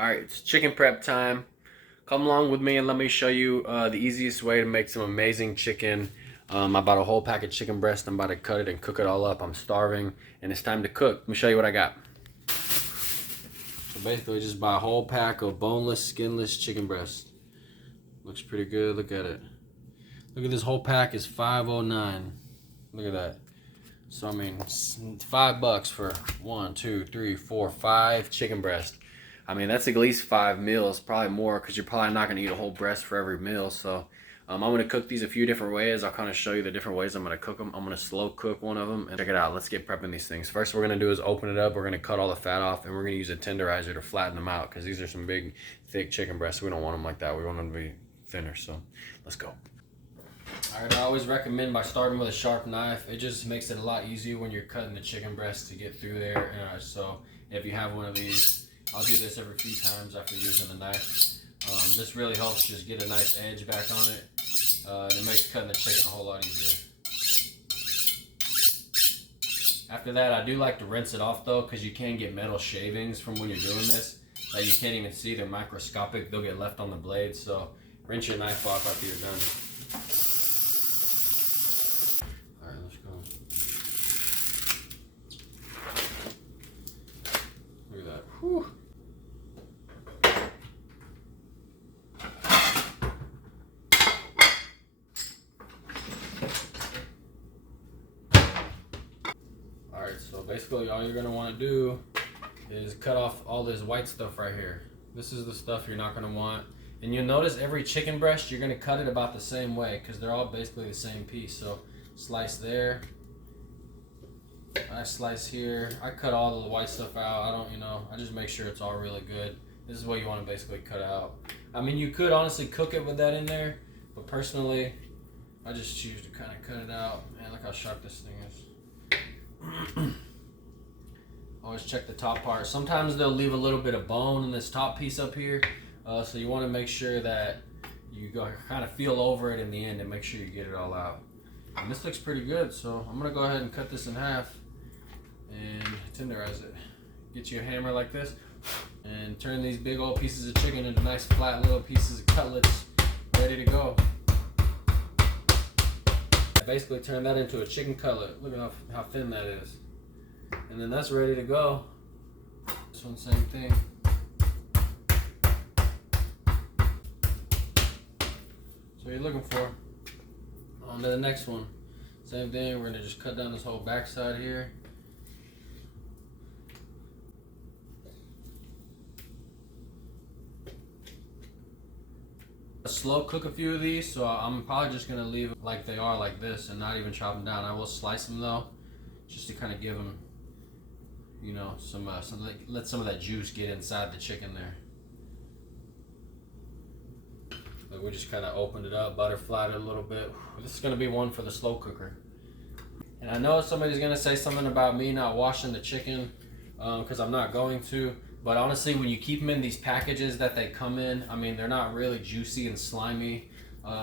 Alright, it's chicken prep time. Come along with me and let me show you the easiest way to make some amazing chicken. I bought a whole pack of chicken breast. I'm about to cut it and cook it all up. I'm starving and it's time to cook. Let me show you what I got. So basically just buy a whole pack of boneless, skinless chicken breast. Looks pretty good. Look at it. Look at this whole pack is $5.09. Look at that. So I mean, it's $5 for 1, 2, 3, 4, 5 chicken breast. I mean, that's at least 5 meals, probably more, because you're probably not going to eat a whole breast for every meal. So I'm going to cook these a few different ways. I'll kind of show you the different ways I'm going to cook them. I'm going to slow cook one of them. And check it out. Let's get prepping these things. First, what we're going to do is open it up. We're going to cut all the fat off, and we're going to use a tenderizer to flatten them out, because these are some big, thick chicken breasts. We don't want them like that. We want them to be thinner. So let's go. All right, I always recommend by starting with a sharp knife. It just makes it a lot easier when you're cutting the chicken breast to get through there. So if you have one of these, I'll do this every few times after using the knife. This really helps just get a nice edge back on it. And it makes cutting the chicken a whole lot easier. After that, I do like to rinse it off though, because you can get metal shavings from when you're doing this that you can't even see. They're microscopic. They'll get left on the blade. So rinse your knife off after you're done. All right, let's go. Look at that. Whew. So basically all you're going to want to do is cut off all this white stuff right here. This is the stuff you're not going to want. And you'll notice every chicken breast, you're going to cut it about the same way, because they're all basically the same piece. So slice there. I slice here. I cut all the white stuff out. I don't, I just make sure it's all really good. This is what you want to basically cut out. I mean, you could honestly cook it with that in there, but personally, I just choose to kind of cut it out. Man, look how sharp this thing is. Always check the top part. Sometimes they'll leave a little bit of bone in this top piece up here, so you want to make sure that you go kind of feel over it in the end and make sure you get it all out. And this looks pretty good, so I'm gonna go ahead and cut this in half and tenderize it. Get you a hammer like this and turn these big old pieces of chicken into nice flat little pieces of cutlets ready to go. Basically turn that into a chicken cutlet. Look at how thin that is. And then that's ready to go. This one, same thing. So you're looking for. On to the next one. Same thing, we're gonna just cut down this whole backside here. Slow cook a few of these, so I'm probably just gonna leave it like they are, like this, and not even chop them down. I will slice them though, just to kind of give them, let some of that juice get inside the chicken there. Like we just kind of opened it up, butterflied it a little bit. This is gonna be one for the slow cooker. And I know somebody's gonna say something about me not washing the chicken, because I'm not going to. But honestly, when you keep them in these packages that they come in, I mean, they're not really juicy and slimy.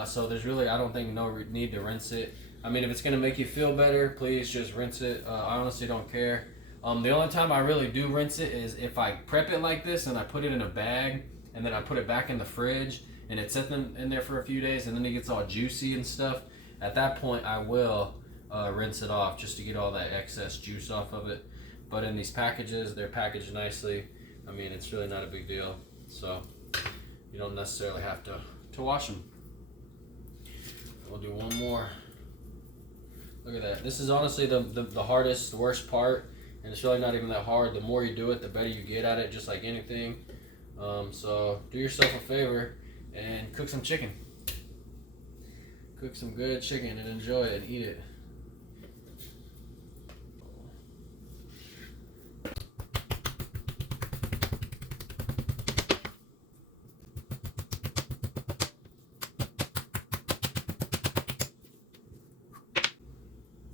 So there's really, I don't think, no need to rinse it. I mean, if it's going to make you feel better, please just rinse it. I honestly don't care. The only time I really do rinse it is if I prep it like this and I put it in a bag and then I put it back in the fridge and it sits in there for a few days and then it gets all juicy and stuff. At that point, I will rinse it off just to get all that excess juice off of it. But in these packages, they're packaged nicely. I mean, it's really not a big deal, so you don't necessarily have to wash them. We'll do one more. Look at that. This is honestly the hardest, the worst part, and it's really not even that hard. The more you do it, the better you get at it, just like anything. So do yourself a favor and cook some chicken. Cook some good chicken and enjoy it and eat it.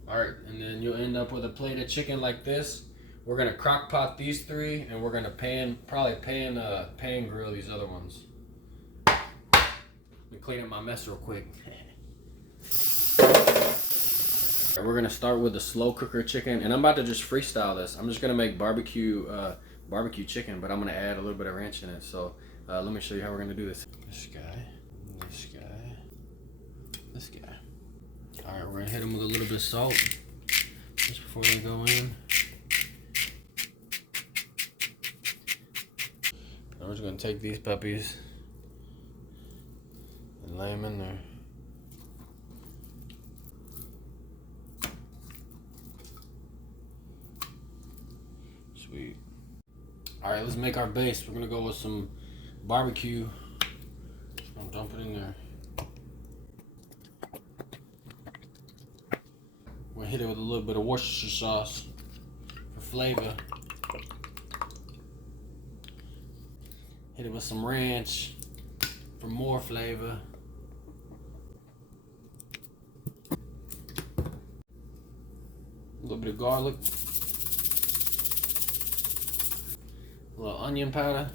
Alright, and then you'll end up with a plate of chicken like this. We're gonna crock pot these three, and we're gonna pan grill these other ones. Let me clean up my mess real quick. We're gonna start with the slow cooker chicken, and I'm about to just freestyle this. I'm just gonna make barbecue barbecue chicken, but I'm gonna add a little bit of ranch in it. So let me show you how we're gonna do this. This guy, this guy, this guy. All right, we're gonna hit them with a little bit of salt just before they go in. I'm just gonna take these puppies and lay them in there. Sweet. All right, let's make our base. We're gonna go with some barbecue. I'm gonna dump it in there. We're gonna hit it with a little bit of Worcestershire sauce for flavor. Hit it with some ranch for more flavor. A little bit of garlic. A little onion powder.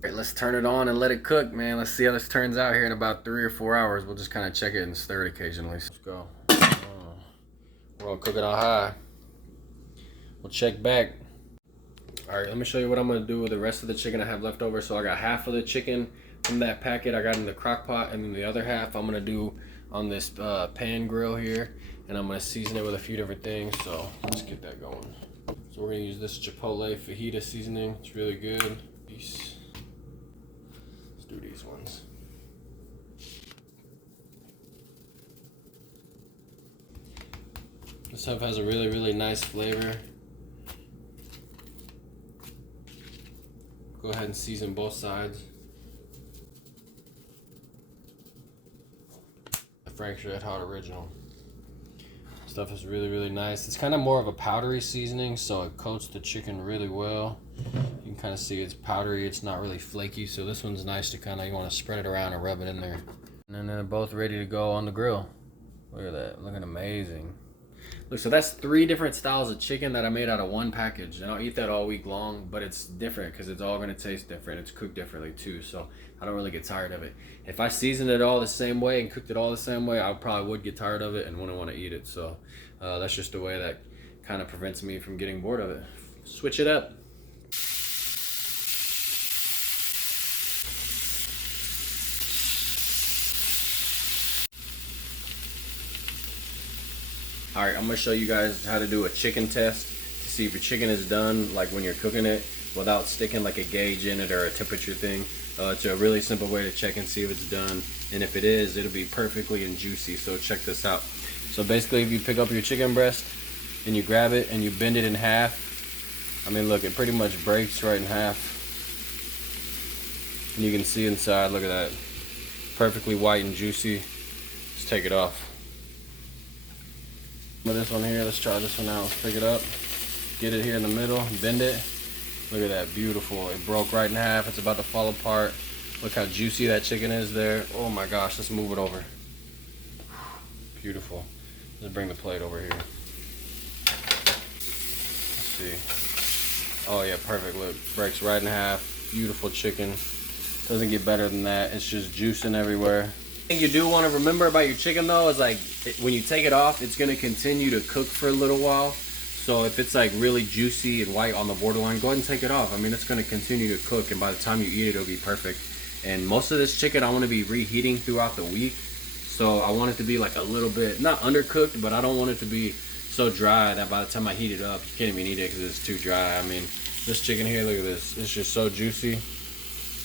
Alright, let's turn it on and let it cook, man. Let's see how this turns out here in about 3 or 4 hours. We'll just kind of check it and stir it occasionally. Let's go. We're gonna cook it on high. We'll check back. Alright, let me show you what I'm gonna do with the rest of the chicken I have left over. So I got half of the chicken from that packet I got in the crock pot, and then the other half I'm gonna do on this pan grill here, and I'm gonna season it with a few different things. So let's get that going. So we're gonna use this Chipotle fajita seasoning. It's really good. Peace. Do these ones. This stuff has a really nice flavor. Go ahead and season both sides. The Frank's Red Hot Original. Stuff is really nice. It's kind of more of a powdery seasoning, so it coats the chicken really well. You can kind of see it's powdery, it's not really flaky, so this one's nice to kind of, you want to spread it around and rub it in there. And then they're both ready to go on the grill. Look at that, looking amazing. Look, so that's 3 different styles of chicken that I made out of one package, and I'll eat that all week long, but it's different because it's all going to taste different. It's cooked differently too, so I don't really get tired of it. If I seasoned it all the same way and cooked it all the same way, I probably would get tired of it and wouldn't want to eat it. So that's just a way that kind of prevents me from getting bored of it. Switch it up. Alright, I'm going to show you guys how to do a chicken test to see if your chicken is done, like when you're cooking it, without sticking like a gauge in it or a temperature thing. It's a really simple way to check and see if it's done, and if it is, it'll be perfectly and juicy. So check this out. So basically, if you pick up your chicken breast and you grab it and you bend it in half, I mean, look, it pretty much breaks right in half, and you can see inside. Look at that, perfectly white and juicy. Let's take it off. With this one here, let's try this one out. Let's pick it up, get it here in the middle, bend it. Look at that, beautiful. It broke right in half. It's about to fall apart. Look how juicy that chicken is there. Oh my gosh, let's move it over. Beautiful. Let's bring the plate over here. Let's see. Oh yeah, perfect. Look, breaks right in half. Beautiful chicken. Doesn't get better than that. It's just juicing everywhere. Thing you do want to remember about your chicken though is like when you take it off, it's going to continue to cook for a little while. So if it's like really juicy and white on the borderline, go ahead and take it off. I mean, it's going to continue to cook, and by the time you eat it, it'll be perfect. And most of this chicken I want to be reheating throughout the week. So I want it to be like a little bit, not undercooked, but I don't want it to be so dry that by the time I heat it up, you can't even eat it because it's too dry. I mean, this chicken here, look at this. It's just so juicy.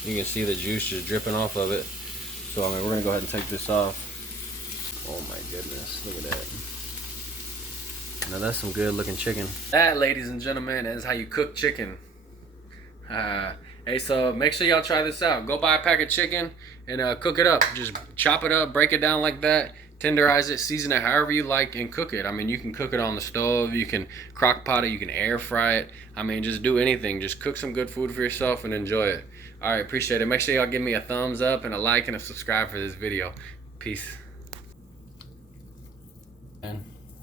You can see the juice just dripping off of it. So I mean, we're going to go ahead and take this off. Oh my goodness, look at that. Now that's some good looking chicken. That, ladies and gentlemen, is how you cook chicken. Hey, so make sure y'all try this out. Go buy a pack of chicken and cook it up. Just chop it up, break it down like that, tenderize it, season it however you like, and cook it. I mean, you can cook it on the stove, you can crock pot it, you can air fry it. I mean, just do anything. Just cook some good food for yourself and enjoy it. All right, appreciate it. Make sure y'all give me a thumbs up and a like and a subscribe for this video. Peace.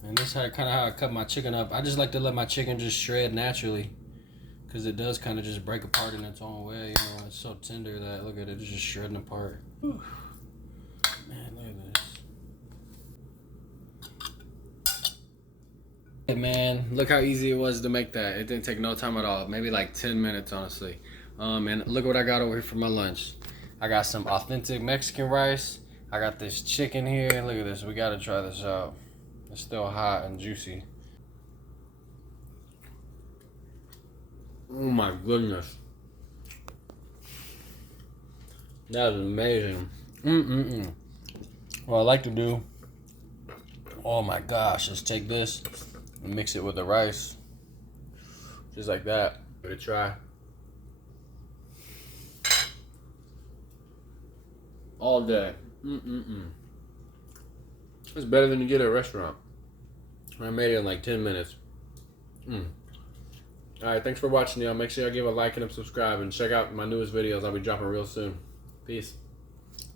And this is kind of how I cut my chicken up. I just like to let my chicken just shred naturally, because it does kind of just break apart in its own way. You know, it's so tender that, look at it, it's just shredding apart. Whew. Man, look at this. Hey man, look how easy it was to make that. It didn't take no time at all. Maybe like 10 minutes, honestly. And look what I got over here for my lunch. I got some authentic Mexican rice. I got this chicken here. Look at this. We gotta try this out. It's still hot and juicy. Oh my goodness. That is amazing. What I like to do, oh my gosh, is take this and mix it with the rice. Just like that. Give it a try. All day. It's better than you get at a restaurant. I made it in like 10 minutes. Alright, thanks for watching, y'all. Make sure y'all give a like and a subscribe and check out my newest videos. I'll be dropping real soon. Peace.